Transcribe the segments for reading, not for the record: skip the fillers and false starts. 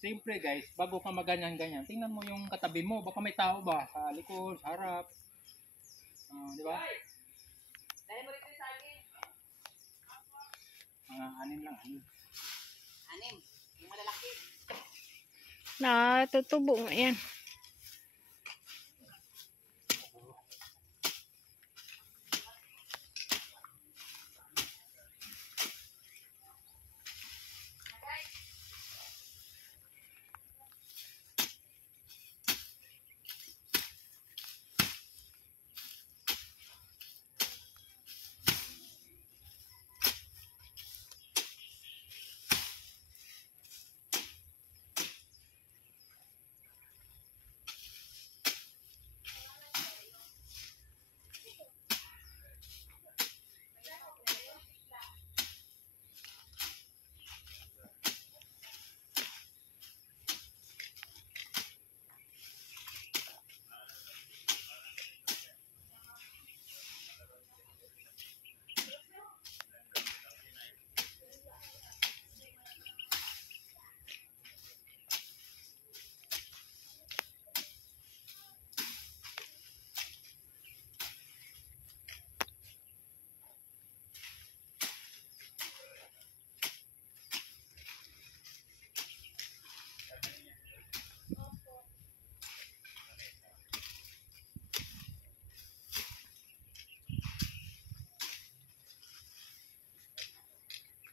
siyempre guys, bago ka maganyan-ganyan, tingnan mo yung katabi mo. Baka may tao ba sa likod, sa harap. Di ba? Dahil mo rito yung saging. Mga anim lang. Anim. Yung malalaki. Natutubo nga yan.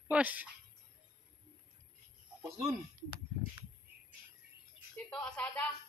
Boss. Tapos dun. Dito, asada.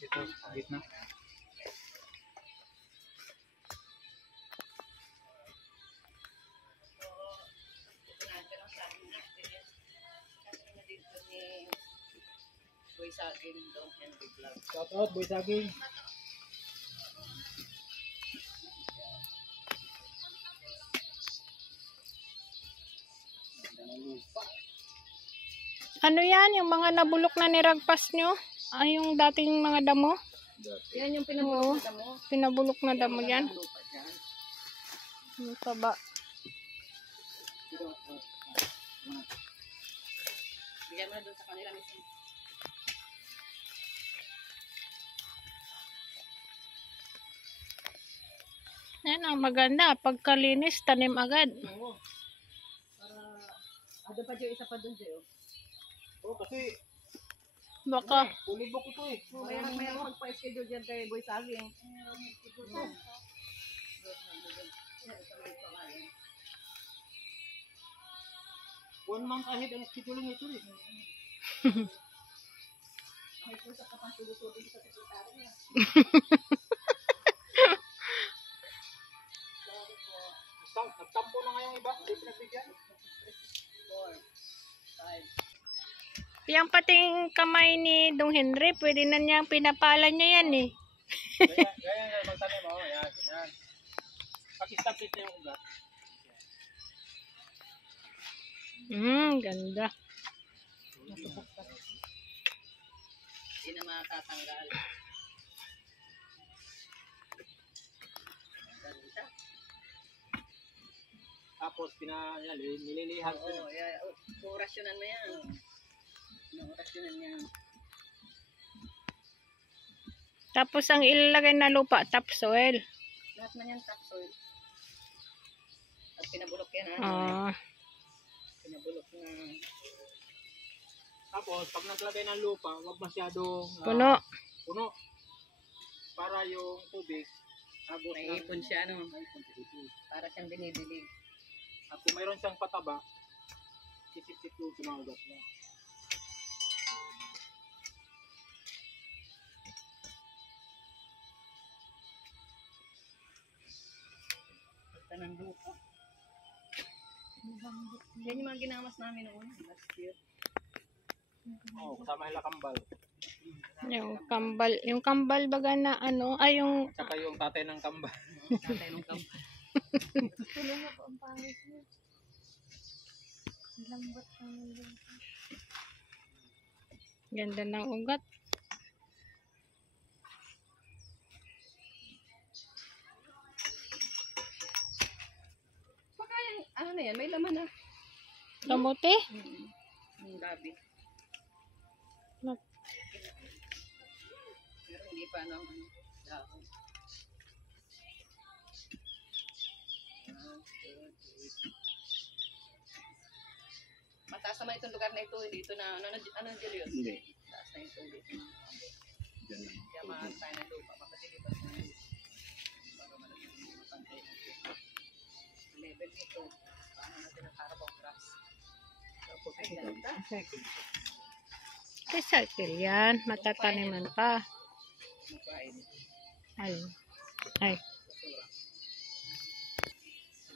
Ito, sa gitna. Boy saging daw yan biglang. Shout out, boy saging. Ano yan? Yung mga nabulok na niragpas nyo? Ay, yung dating mga damo? Yan yung pinabulok na damo. Pinabulok na damo yan? Lupa dyan. Yung taba. Bigyan mo na doon sa kanila mismo. Yan ang maganda. Pagkalinis, tanim agad. Oo. Para, pa dyan, isa pa doon dyan. Oh, kasi Baka. ulibok ito eh. May magpa-schedule dyan kay Boy Saging. One month ahead ang schedule nito eh. May pusa ka pang tulo-tulo sa sekretary niya. Nagtampo na nga yung iba, hindi pinagbigyan. 4, 5. Yang pating kamay ni Dong Henry, pwede na niyang pinapalan niya yan eh. Gaya nga magtanim mo, yan, yan. Pag-establish na yung ugat. Ganda. Hindi na makakatanggal. Ganda. Tapos nililihan ko. Oo, orasyonan mo yan. Orasyonan yan. Tapos ang ilalagay na lupa, topsoil. Lahat man yan topsoil. At pinabulok yan ha. Pinabulok na. Tapos pag naglagay ng lupa, wag masyadong Puno. puno. Para yung tubig agos May ipon siya ano. Para siyang binibilig. At kung mayroon siyang pataba, sisip-sip yung sumagat niya. Basta ng lupa. Yan yung mga ginamas namin noon last year. Oo, kasama yung lakambal. Yung kambal baga na ano, ay yung At saka yung tatay ng kamba. Tatay nung kampa. tulong ako ang pangit niya. Lambot ng ganda ng ugat. Baka yung, ano na yan, may laman na. Kamote? Yung gabi. Nap- Pero hindi pa ano, dahon. Mataas naman itong lugar na ito, hindi ito na, ano Julius? Hindi. Taas na yung tubig. Diyan lang. Kaya mahal tayo ng lupa, mapatilipas na yun. Para malaki yung pantay natin. Ang level nito, paano natin ang carabao grass. Tapos ay ganda. Recycle yan. Matataniman pa. Makain. Ay. Ay. Basura.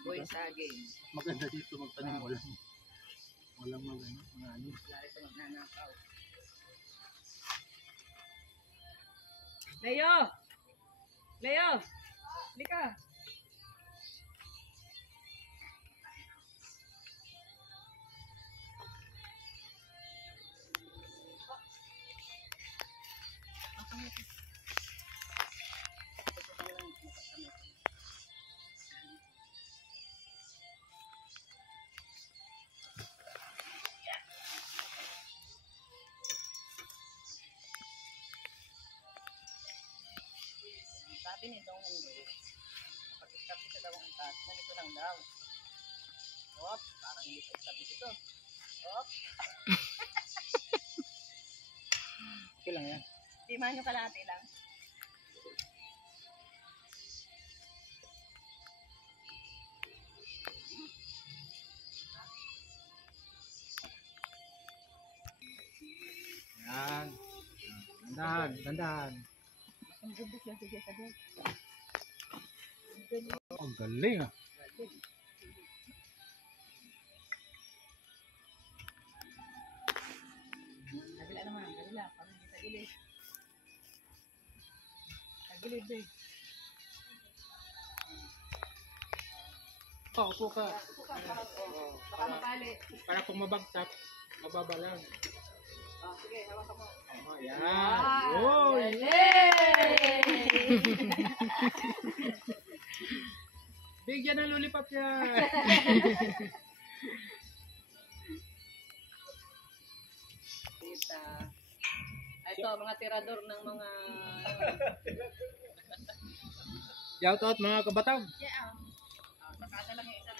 Boy saging. Maganda dito magtanim. Walang magano. Mga ano. Wala ito magnanakaw. Leo! Leo! Lika! Sabi ni Dong pag-establish sa daw ang utat, ganito lang daw. Hop, parang hindi pa-establish ito. Hop, Okay lang yan. di man yung kalahati lang. Yan. Dandahan. Dandahan. Ang ganda siya sige sa doon. Ang galing ah. Kabila naman, kabila. Parang hindi sa gilid. Sa gilid eh. Upo ka. Baka mabali. Para kung mabagsak, mababa lang. Sige, hawakan mo. Yan. Uy! Bigyan ng lollipop yan. Tita. Ito, mga tirador ng mga... Shout out mga kabatag. Sakada lang yung isa